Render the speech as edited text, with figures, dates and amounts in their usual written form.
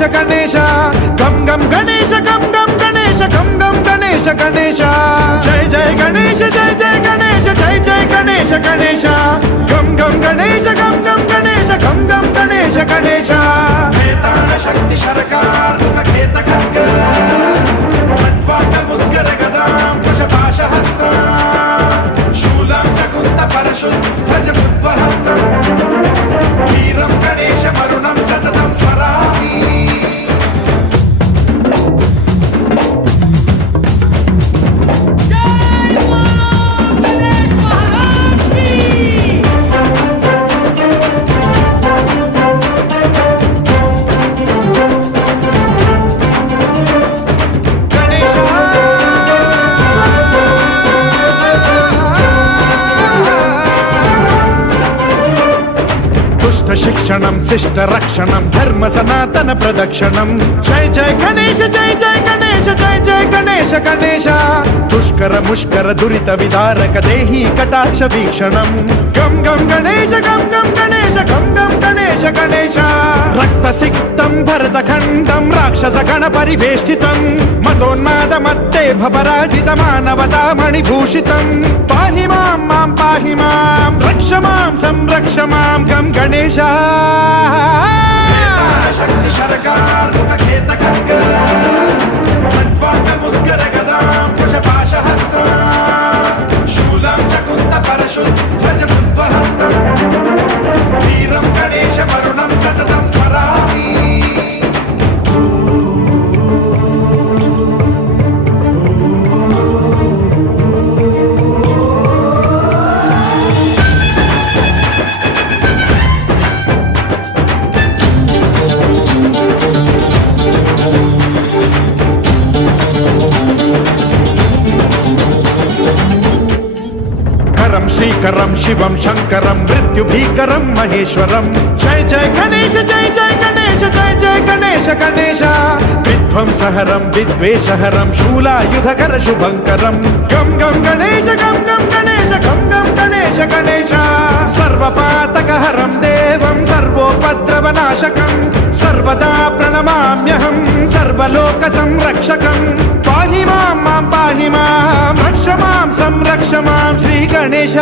గణేశ గణేశ గం గం గణేశ గం గం గణేశ గం గం గణేశ గణేశ జయ జయ గణేశ జయ జయ గణేశ జయ జయ గణేశ గణేశ గం గం గణేశ గం గం గణేశ గం గం గణేశ గణేశ వేతాళ శక్తి శరకార్ముక ఖేత ఖడ్గ ఖడ్వాంగ ముద్గర గదాం కుశపాశహస్తం శూలం చకుంద పరశుద్ధ బుద్ధ్వహస్తం వీరం గణేశ మరుణం సతతం స్మరామి శిక్షణం శిష్ట రక్షణం ధర్మ సనాతన ప్రదక్షిణం జయ జయ గణేశ జయ జయ గణేశ జయ జయ గణేశ గణేశ దుష్కర ముష్కర దురిత విదారక దేహి కటాక్ష వీక్షణం గం గం గణేశ గం గం గణేశ గం గం గణేశ గణేశ రక్త సిక్తం భరత ఖండం రాక్షస గణ పరివేష్టితం మతోన్మాద మత్తే భపరాజిత మానవతా మణిభూషితం పాహి మాం మాం పాహి మాం రక్ష మాం సంరక్ష మాం గం గణేశ శక్తి శరకార్ముక ఖేత ఖడ్గ ఖడ్వాంగ ముద్గర గదాం కుశపాశహస్తం శూలం చకుంద పరశుద్ధ బుద్ధ్వహస్తం వీరం గణేశ మరుణం సతతం స్మరామి శ్రీకరం శివం శంకరం మృత్యుభీకరం మహేశ్వరం జయ జయ గణేశ జయ జయ గణేశ జయ జయ గణేశ గణేశ విధ్వంసహరం విద్వేషహరం శూలాయుధకర శుభంకరం గం గం గణేశ గం గం గణేశ గం గం గణేశ గణేశ సర్వపాతకహరం దేవం సర్వోపద్రవనాశకం సర్వదా ప్రణమామ్యహం సర్వలోక సంరక్షకం పాహి మాం మాం పాహి మాం రక్ష మాం సంరక్ష మాం శ్రీ గణేశ